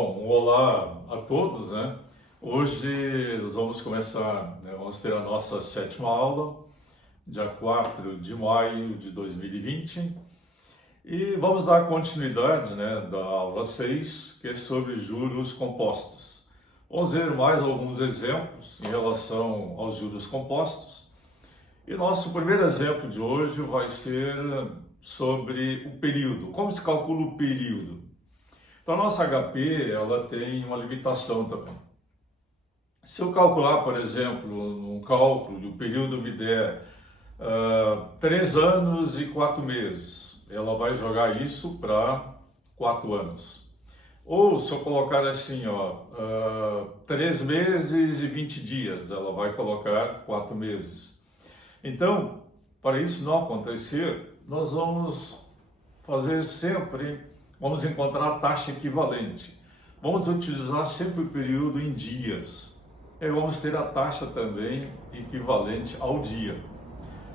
Bom, olá a todos, né? Hoje nós vamos começar, vamos ter a nossa sétima aula, dia 4 de maio de 2020, e vamos dar continuidade, da aula 6, que é sobre juros compostos. Vamos ver mais alguns exemplos em relação aos juros compostos. E nosso primeiro exemplo de hoje vai ser sobre o período. Como se calcula o período? Então, a nossa HP, ela tem uma limitação também. Se eu calcular, por exemplo, no cálculo do período me der 3 anos e 4 meses, ela vai jogar isso para 4 anos. Ou se eu colocar assim, 3 meses e 20 dias, ela vai colocar 4 meses. Então, para isso não acontecer, nós vamos fazer sempre... Vamos encontrar a taxa equivalente. Vamos utilizar sempre o período em dias. E vamos ter a taxa também equivalente ao dia.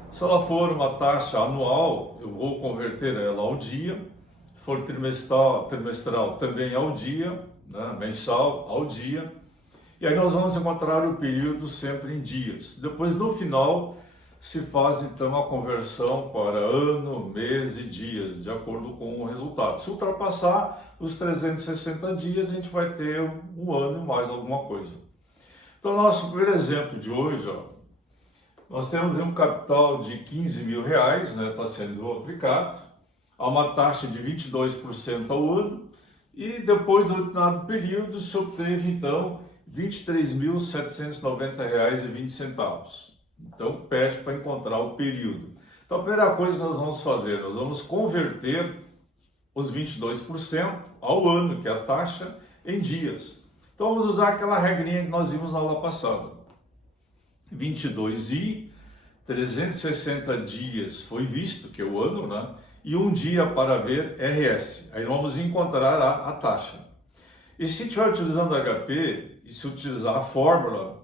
Se ela for uma taxa anual, eu vou converter ela ao dia. Se for trimestral também ao dia, mensal ao dia. E aí nós vamos encontrar o período sempre em dias. Depois, no final, se faz então a conversão para ano, mês e dias, de acordo com o resultado. Se ultrapassar os 360 dias, a gente vai ter um ano mais alguma coisa. Então, nosso primeiro exemplo de hoje, nós temos um capital de 15 mil reais, está sendo aplicado, a uma taxa de 22% ao ano, e depois do determinado período se obteve então R$ 23.790,20. Então, pede para encontrar o período. Então, a primeira coisa que nós vamos fazer, nós vamos converter os 22% ao ano, que é a taxa, em dias. Então, vamos usar aquela regrinha que nós vimos na aula passada. 22i, 360 dias foi visto, que é o ano, e um dia para ver RS. Aí vamos encontrar a taxa. E se estiver utilizando HP, e se utilizar a fórmula,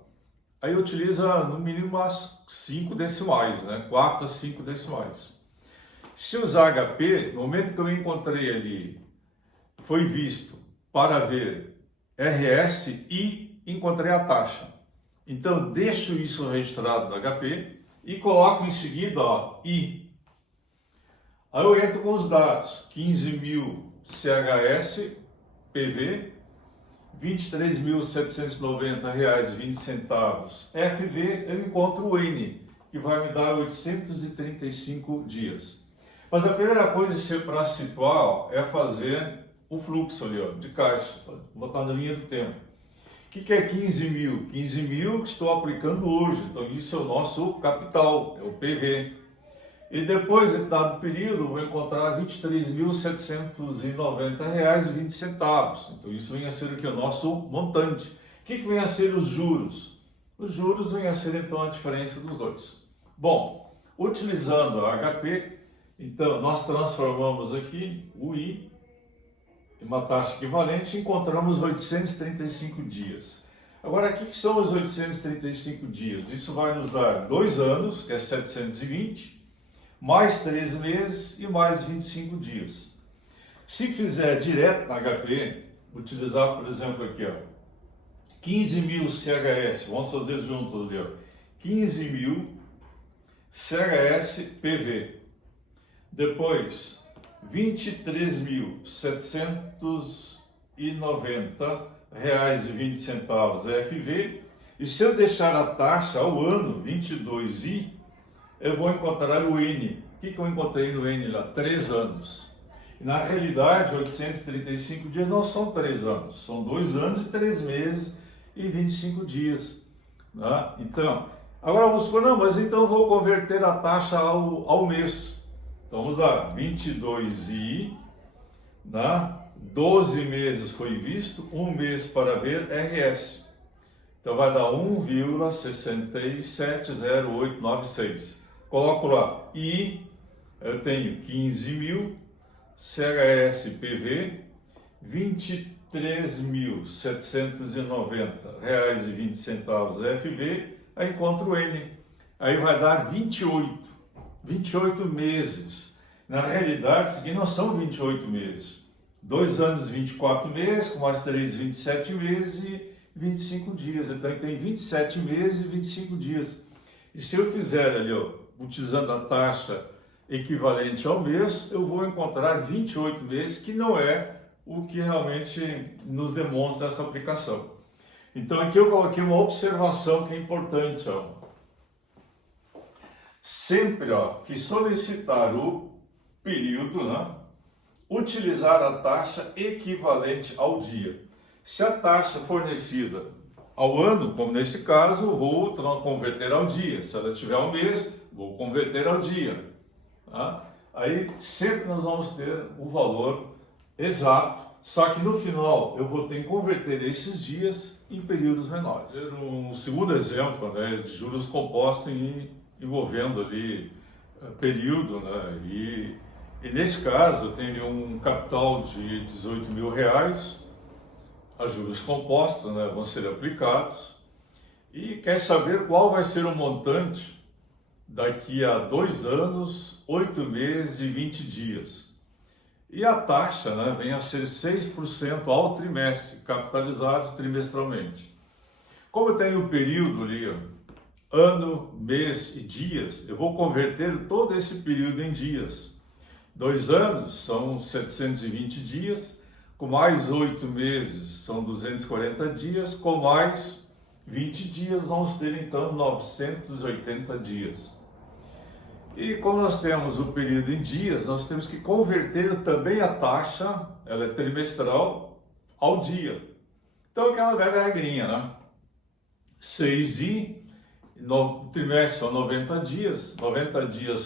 aí utiliza no mínimo as 5 decimais, 4 a 5 decimais. Se usar HP, no momento que eu encontrei ali, foi visto para ver RS e encontrei a taxa. Então, deixo isso registrado no HP e coloco em seguida I. Aí eu entro com os dados, 15.000 CHS, PV, R$ 23.790,20, FV, eu encontro o N, que vai me dar 835 dias. Mas a primeira coisa para situar é fazer o fluxo ali, de caixa, botar na linha do tempo. O que é 15 mil? 15 mil que estou aplicando hoje, então isso é o nosso capital, é o PV. E depois de dado período, vou encontrar R$ 23.790,20. Então, isso vem a ser o que? O nosso montante. O que vem a ser os juros? Os juros vêm a ser, então, a diferença dos dois. Bom, utilizando a HP, então, nós transformamos aqui o I em uma taxa equivalente e encontramos 835 dias. Agora, o que são os 835 dias? Isso vai nos dar 2 anos, que é 720, mais 3 meses e mais 25 dias. Se fizer direto na HP, utilizar, por exemplo, aqui, 15.000 CHS, vamos fazer juntos ali, 15.000 CHS PV. Depois, R$ 23.790,20 FV. E se eu deixar a taxa ao ano, 22i, eu vou encontrar o N. O que eu encontrei no N lá? 3 anos. E na realidade, 835 dias não são 3 anos, são 2 anos e 3 meses e 25 dias. Então, agora vamos supor, não, mas então eu vou converter a taxa ao mês. Então vamos lá, 22i, 12 meses foi visto, 1 mês para ver RS. Então vai dar 1,670896. Coloco lá I, eu tenho 15.000, CHS PV, R$ 23.790,20 FV, aí encontro o N. Aí vai dar 28 meses. Na realidade, isso aqui não são 28 meses. 2 anos, 24 meses, com mais 3, 27 meses e 25 dias. Então, ele tem 27 meses e 25 dias. E se eu fizer ali, ó, utilizando a taxa equivalente ao mês, eu vou encontrar 28 meses, que não é o que realmente nos demonstra essa aplicação. Então, aqui eu coloquei uma observação que é importante, ó. Sempre, ó, que solicitar o período, né, utilizar a taxa equivalente ao dia. Se a taxa fornecida ao ano, como nesse caso, eu vou converter ao dia. Se ela tiver ao mês, vou converter ao dia. Tá? Aí sempre nós vamos ter o valor exato, só que no final eu vou ter que converter esses dias em períodos menores. Um segundo exemplo, né, de juros compostos envolvendo ali período, né, e nesse caso eu tenho um capital de 18 mil reais, a juros compostos, né, vão ser aplicados, e quer saber qual vai ser o montante daqui a 2 anos, 8 meses e 20 dias. E a taxa, né, vem a ser 6% ao trimestre, capitalizados trimestralmente. Como eu tenho o período ali, ano, mês e dias, eu vou converter todo esse período em dias. 2 anos são 720 dias, com mais 8 meses são 240 dias, com mais 20 dias vamos ter então 980 dias. E como nós temos o período em dias, nós temos que converter também a taxa, ela é trimestral, ao dia. Então aquela velha regrinha, né? 6 no trimestre são 90 dias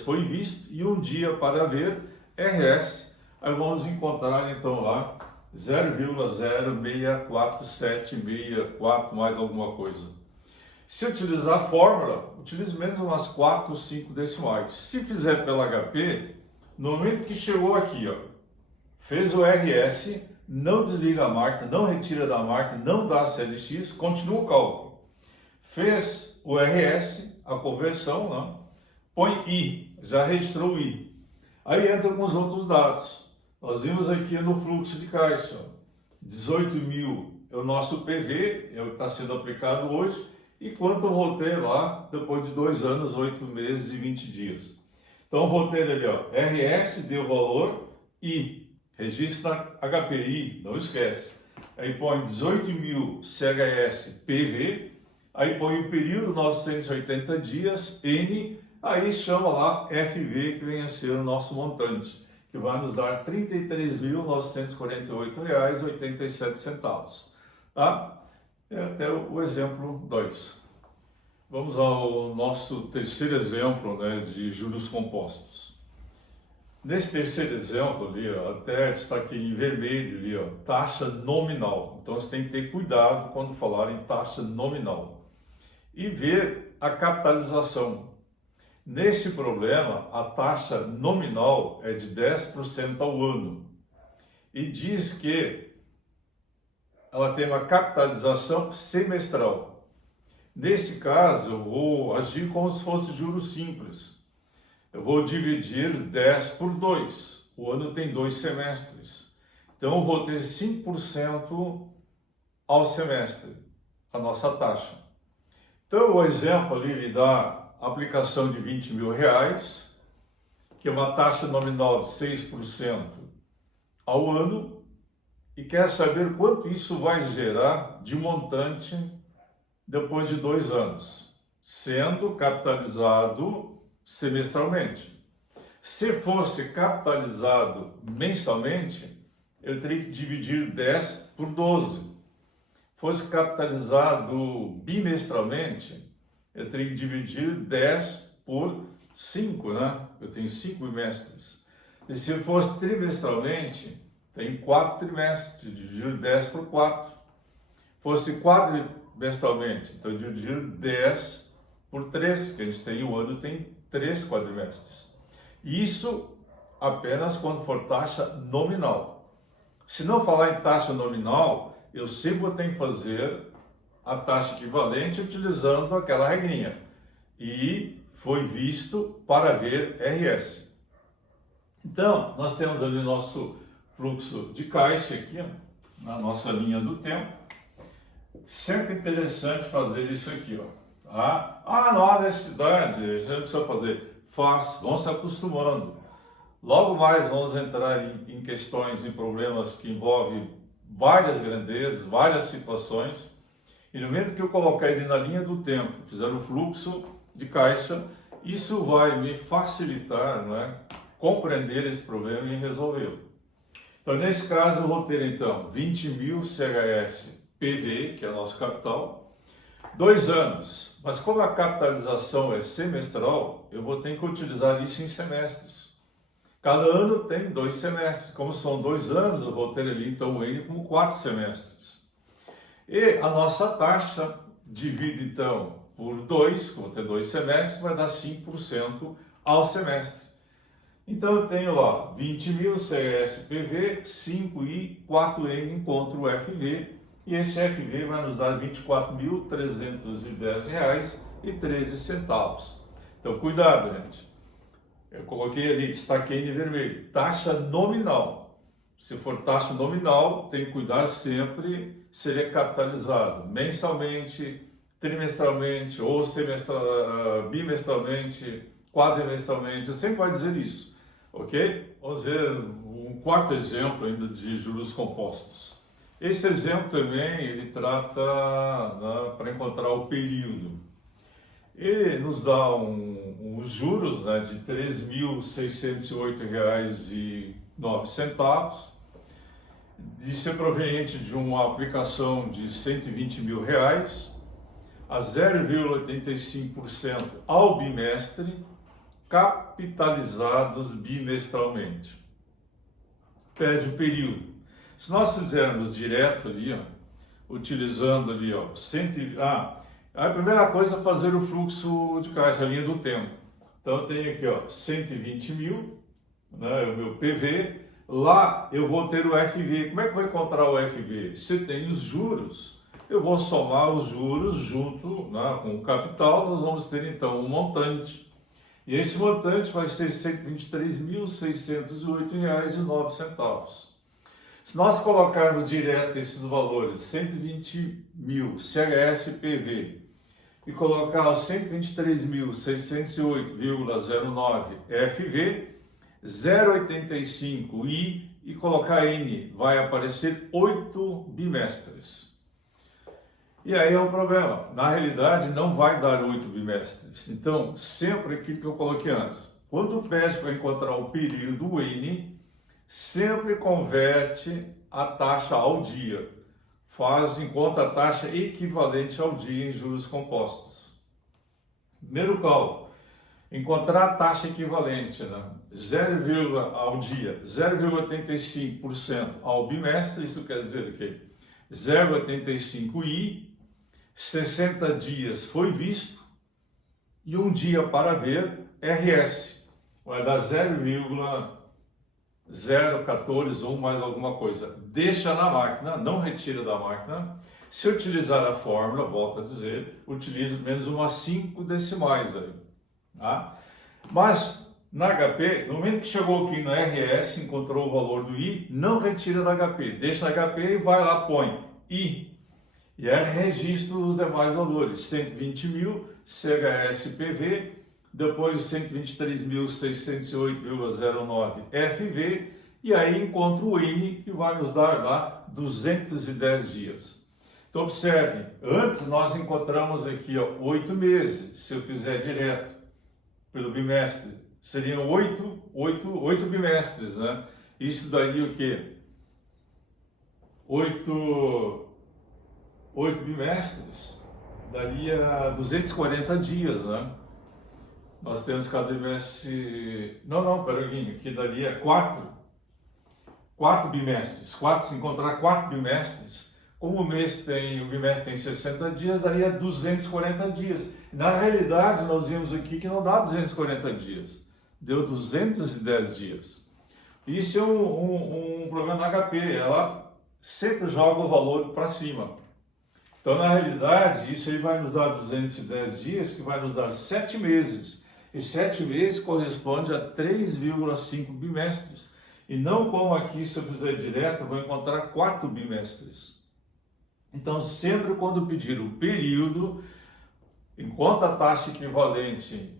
foi visto e um dia para ver RS, aí vamos encontrar então lá 0,064764 mais alguma coisa. Se utilizar a fórmula, utilize menos umas 4 ou 5 decimais. Se fizer pela HP, no momento que chegou aqui, ó, fez o RS, não desliga a máquina, não retira da máquina, não dá CLX, continua o cálculo. Fez o RS, a conversão, né? Põe I, já registrou o I. Aí entra com os outros dados. Nós vimos aqui no fluxo de caixa, 18 mil é o nosso PV, é o que está sendo aplicado hoje, e quanto eu vou ter lá depois de 2 anos, 8 meses e 20 dias. Então eu vou ter ali, ó, RS deu valor, I, registra HPI, não esquece. Aí põe 18 mil CHS PV, aí põe o período 980 dias, N, aí chama lá FV, que vem a ser o nosso montante, que vai nos dar R$ 33.948,87. Tá? É até o exemplo 2. Vamos ao nosso terceiro exemplo, né, de juros compostos. Nesse terceiro exemplo ali, ó, até destaquei em vermelho ali, ó, taxa nominal. Então você tem que ter cuidado quando falar em taxa nominal. E ver a capitalização. Nesse problema, a taxa nominal é de 10% ao ano. E diz que ela tem uma capitalização semestral. Nesse caso, eu vou agir como se fosse juros simples. Eu vou dividir 10 por 2. O ano tem 2 semestres. Então, eu vou ter 5% ao semestre, a nossa taxa. Então, o exemplo ali lhe dá aplicação de 20 mil reais, que é uma taxa nominal de 6% ao ano, e quer saber quanto isso vai gerar de montante depois de 2 anos, sendo capitalizado semestralmente. Se fosse capitalizado mensalmente, eu teria que dividir 10 por 12. Fosse capitalizado bimestralmente, eu teria que dividir 10 por 5, né? Eu tenho 5 bimestres. E se fosse trimestralmente, tem 4 trimestres, dividir 10 por 4. Fosse quadrimestralmente, então dividir 10 por 3, que a gente tem, o ano tem 3 quadrimestres. Isso apenas quando for taxa nominal. Se não falar em taxa nominal, eu sempre vou ter que fazer a taxa equivalente utilizando aquela regrinha. E foi visto para ver RS. Então, nós temos ali o nosso fluxo de caixa aqui, ó, na nossa linha do tempo. Sempre interessante fazer isso aqui, ó. Tá? Não há necessidade, a gente não precisa fazer. Vão se acostumando. Logo mais vamos entrar em questões, em problemas que envolvem várias grandezas, várias situações. E no momento que eu colocar ele na linha do tempo, fizer o fluxo de caixa, isso vai me facilitar, né, compreender esse problema e resolvê-lo. Então, nesse caso, eu vou ter, então, 20 mil CHS PV, que é o nosso capital, 2 anos. Mas como a capitalização é semestral, eu vou ter que utilizar isso em semestres. Cada ano tem 2 semestres. Como são 2 anos, eu vou ter ali, então, o N como 4 semestres. E a nossa taxa divide, então, por 2, que eu vou ter 2 semestres, vai dar 5% ao semestre. Então eu tenho lá 20 mil CSPV, 5I, 4N encontro o FV, e esse FV vai nos dar R$ 24.310,13. Então cuidado, gente. Eu coloquei ali, destaquei em vermelho, taxa nominal. Se for taxa nominal, tem que cuidar sempre se ele é capitalizado mensalmente, trimestralmente, ou bimestralmente, quadrimestralmente. Eu sempre vai dizer isso, ok? Vamos ver um quarto exemplo ainda de juros compostos. Esse exemplo também, ele trata, né, para encontrar o período. Ele nos dá uns juros, né, de R$ 3.608,09, isso é proveniente de uma aplicação de R$ 120 mil, a 0,85% ao bimestre, capitalizados bimestralmente. Pede o período. Se nós fizermos direto ali, ó, utilizando ali, ó, a primeira coisa é fazer o fluxo de caixa, a linha do tempo. Então eu tenho aqui, ó, 120 mil, né, o meu PV. Lá eu vou ter o FV. Como é que eu vou encontrar o FV? Se tem os juros, eu vou somar os juros junto, né, com o capital, nós vamos ter então um montante. E esse montante vai ser R$ 123.608,09. Se nós colocarmos direto esses valores, 120 mil CHS-PV, e colocar os 123.608,09 FV, 0,85 I e colocar N, vai aparecer 8 bimestres. E aí é um problema. Na realidade, não vai dar 8 bimestres. Então, sempre aquilo que eu coloquei antes. Quando pede para encontrar o período N, sempre converte a taxa ao dia. Encontra a taxa equivalente ao dia em juros compostos. Primeiro cálculo. Encontrar a taxa equivalente, né? 0, ao dia, 0,85% ao bimestre, isso quer dizer o quê? 0,85 I, 60 dias foi visto, e 1 dia para ver, RS, vai dar 0,014 ou mais alguma coisa. Deixa na máquina, não retira da máquina. Se utilizar a fórmula, volto a dizer, utilize menos umas 5 decimais aí. Tá? Mas na HP, no momento que chegou aqui no RS, encontrou o valor do I, não retira da HP, deixa na HP e vai lá, põe I. E aí registra os demais valores, 120 mil CHS-PV, depois 123.608,09 FV, e aí encontra o N, que vai nos dar lá 210 dias. Então observe, antes nós encontramos aqui, ó, 8 meses, se eu fizer direto pelo bimestre, seriam 8 bimestres, né? Isso daria o quê? 8 bimestres, daria 240 dias, né? Nós temos cada bimestre... Peraí, que daria 4 bimestres. Se encontrar 4 bimestres, como o bimestre tem 60 dias, daria 240 dias. Na realidade, nós vimos aqui que não dá 240 dias, deu 210 dias. Isso é um problema da HP, ela sempre joga o valor para cima. Então, na realidade, isso aí vai nos dar 210 dias, que vai nos dar 7 meses. E 7 meses corresponde a 3,5 bimestres. E não como aqui, se eu fizer direto, eu vou encontrar 4 bimestres. Então, sempre quando pedir o período, encontra a taxa equivalente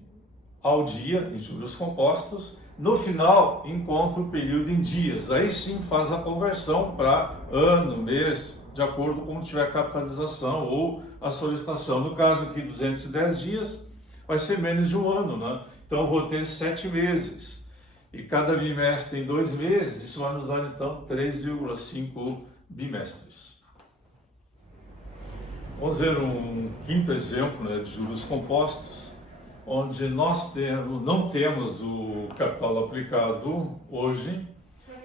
ao dia, em juros compostos, no final encontra o período em dias. Aí sim faz a conversão para ano, mês, de acordo com como tiver a capitalização ou a solicitação. No caso aqui, 210 dias, vai ser menos de um ano, né? Então eu vou ter 7 meses. E cada bimestre tem 2 meses, isso vai nos dar então 3,5 bimestres. Vamos ver um quinto exemplo, né, de juros compostos, onde nós não temos o capital aplicado hoje,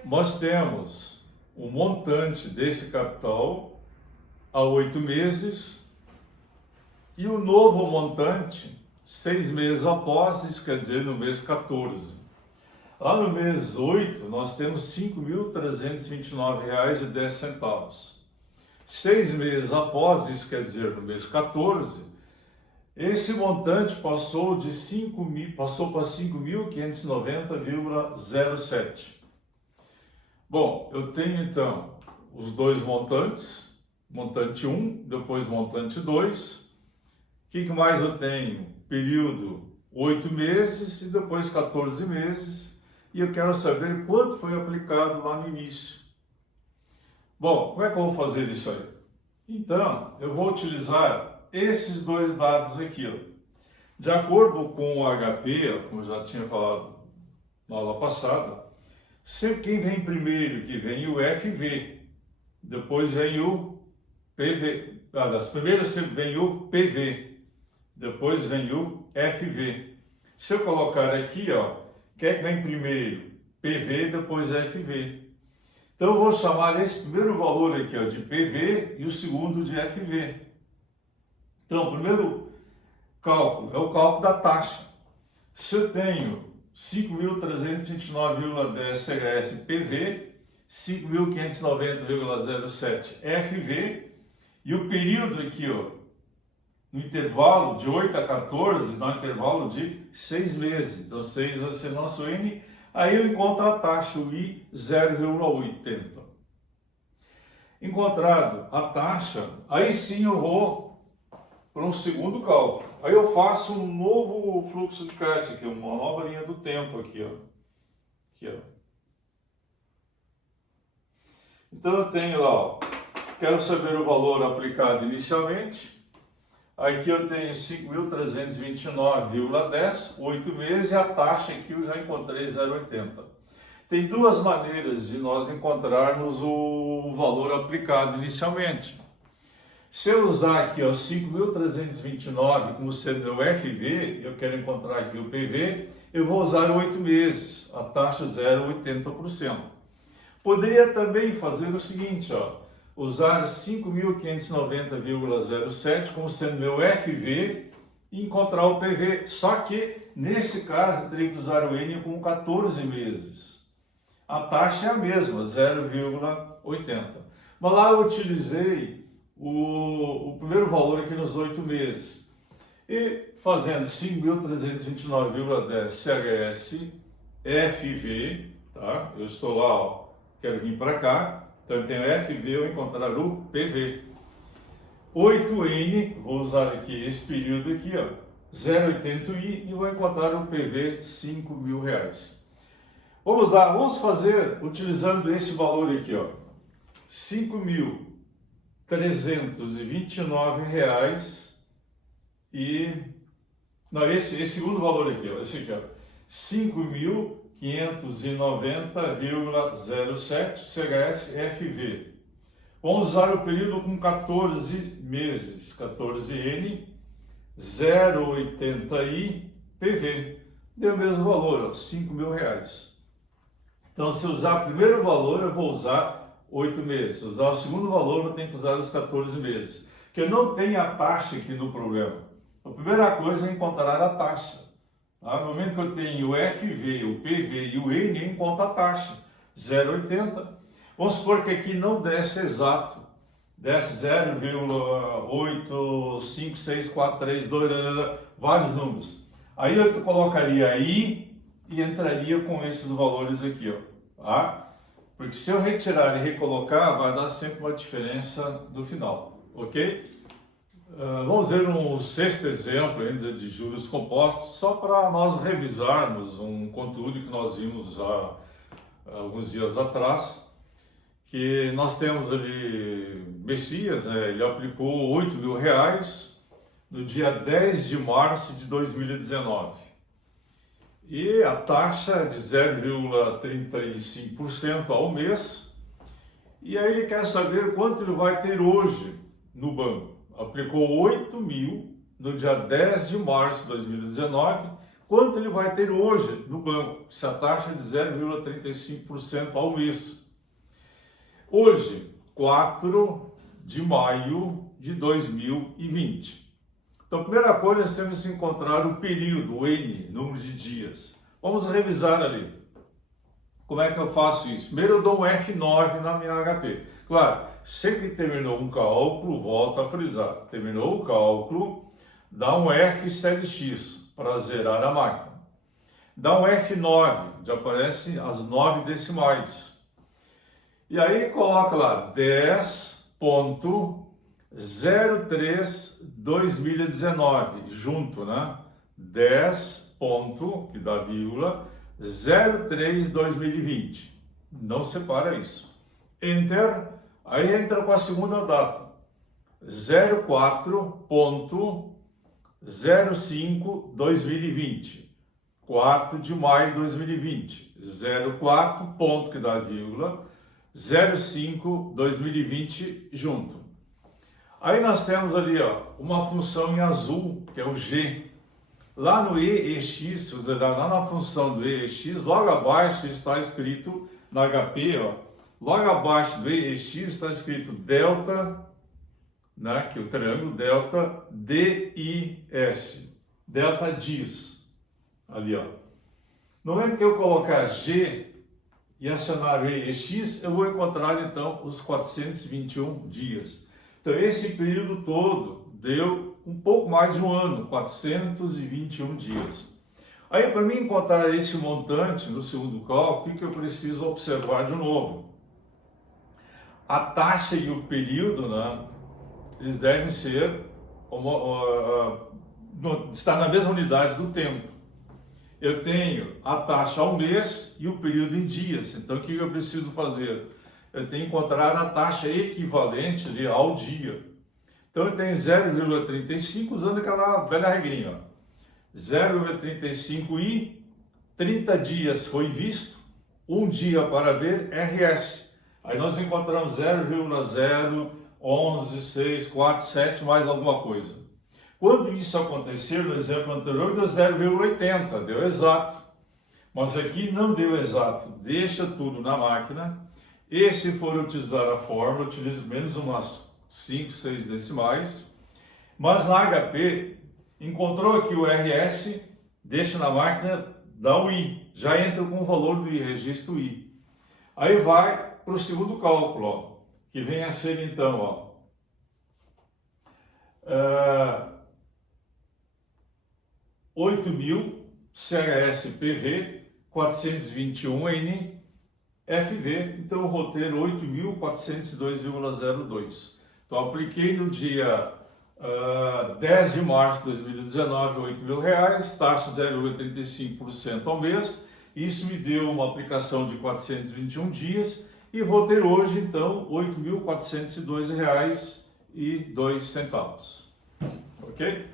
mas temos o montante desse capital a 8 meses e o novo montante 6 meses após, isso quer dizer no mês 14. Lá no mês 8 nós temos R$ 5.329,10. 6 meses após, isso quer dizer no mês 14, esse montante passou para 5.590,07. Bom, eu tenho então os dois montantes, montante 1, depois montante 2. O que mais eu tenho? Período 8 meses e depois 14 meses. E eu quero saber quanto foi aplicado lá no início. Bom, como é que eu vou fazer isso aí? Então, eu vou utilizar esses dois dados aqui, ó. De acordo com o HP, como eu já tinha falado na aula passada, sempre quem vem primeiro, que vem o FV, depois vem o PV. Primeiro sempre vem o PV, depois vem o FV. Se eu colocar aqui, ó, quem é que vem primeiro? PV, depois FV. Então eu vou chamar esse primeiro valor aqui, ó, de PV e o segundo de FV. Então, o primeiro cálculo é o cálculo da taxa. Se eu tenho 5.329,10 CHS PV, 5.590,07 FV, e o período aqui, ó, no intervalo de 8 a 14, no intervalo de 6 meses. Então, 6 vai ser nosso N. Aí eu encontro a taxa, o I, 0,80. Encontrado a taxa, aí sim eu vou para um segundo cálculo. Aí eu faço um novo fluxo de caixa aqui, uma nova linha do tempo aqui, ó. Aqui, ó. Então eu tenho lá, ó, quero saber o valor aplicado inicialmente. Aqui eu tenho 5.329,10, 8 meses, e a taxa aqui eu já encontrei 0,80. Tem duas maneiras de nós encontrarmos o valor aplicado inicialmente. Se eu usar aqui 5.329 como sendo meu FV, eu quero encontrar aqui o PV, eu vou usar 8 meses, a taxa 0,80%. Poderia também fazer o seguinte, ó, usar 5.590,07 como sendo meu FV e encontrar o PV. Só que, nesse caso, eu teria que usar o N com 14 meses. A taxa é a mesma, 0,80. Mas lá eu utilizei o primeiro valor aqui nos 8 meses. E fazendo 5.329,10 CHS FV, tá? Eu estou lá, ó, quero vir para cá. Então eu tenho FV, eu encontrar o PV. 8N, vou usar aqui esse período aqui, ó, 0,80I, e vou encontrar o PV R$5.000. Vamos lá, vamos fazer utilizando esse valor aqui, ó, R$5.329 e... Não, esse segundo valor aqui, ó, esse aqui, ó, 5.590,07 CHS FV. Vamos usar o período com 14 meses, 14N, 0,80I, PV. Deu o mesmo valor, R$5.000. Então, se eu usar o primeiro valor, eu vou usar 8 meses. Se usar o segundo valor, eu tenho que usar os 14 meses. Porque eu não tenho a taxa aqui no problema. A primeira coisa é encontrar a taxa. Tá? No momento que eu tenho o FV, o PV e o N, eu encontro a taxa, 0,80. Vamos supor que aqui não desse exato, desse 0,85643, vários números. Aí eu colocaria I e entraria com esses valores aqui, ó. tá? Porque se eu retirar e recolocar, vai dar sempre uma diferença no final, ok? Vamos ver um sexto exemplo ainda de juros compostos, só para nós revisarmos um conteúdo que nós vimos há alguns dias atrás, que nós temos ali Messias, né? Ele aplicou R$8.000 no dia 10 de março de 2019. E a taxa é de 0,35% ao mês. E aí ele quer saber quanto ele vai ter hoje no banco. Aplicou 8.000 no dia 10 de março de 2019. Quanto ele vai ter hoje no banco? Se a taxa é de 0,35% ao mês. Hoje, 4 de maio de 2020. Então, a primeira coisa, nós temos que encontrar o período, o N, número de dias. Vamos revisar ali. Como é que eu faço isso? Primeiro eu dou um F9 na minha HP. Claro, sempre que terminou um cálculo, volto a frisar. Terminou o cálculo, dá um F série X para zerar a máquina. Dá um F9, já aparecem as 9 decimais. E aí coloca lá 10.03/2019, junto, né? 10. Que dá vírgula, 03/2020. Não separa isso. Enter, aí entra com a segunda data. 04/05/2020. 4 de maio de 2020. 04, que dá vírgula, 05/2020 junto. Aí nós temos ali, ó, uma função em azul, que é o G. Lá no EEX, lá na função do EEX, logo abaixo está escrito, na HP, ó, logo abaixo do EEX está escrito delta, né, que é o triângulo delta DIS, delta DIS, ali, ó. No momento que eu colocar G e acionar o EEX, eu vou encontrar então os 421 dias. Então esse período todo deu um pouco mais de um ano, 421 dias. Aí, para mim encontrar esse montante no segundo cálculo, o que eu preciso observar de novo? A taxa e o período, né, eles devem ser, estar na mesma unidade do tempo. Eu tenho a taxa ao mês e o período em dias. Então, o que eu preciso fazer? Eu tenho que encontrar a taxa equivalente ali ao dia. Então eu tenho 0,35 usando aquela velha regrinha. 0,35 e 30 dias foi visto, 1 dia para ver RS. Aí nós encontramos 0,011647 mais alguma coisa. Quando isso acontecer, no exemplo anterior deu 0,80, deu exato. Mas aqui não deu exato. Deixa tudo na máquina. E se for utilizar a fórmula, utilizo menos umas 5, 6 decimais, mas na HP encontrou aqui o RS, deixa na máquina, dá o I, já entra com o valor do I, registro I. Aí vai para o segundo cálculo, ó, que vem a ser então, ó, 8.000 CHS-PV 421N FV, então o roteiro 8.402,02. Então, apliquei no dia 10 de março de 2019, R$8.000, taxa 0,35% ao mês. Isso me deu uma aplicação de 421 dias e vou ter hoje, então, R$8.402,02. Ok?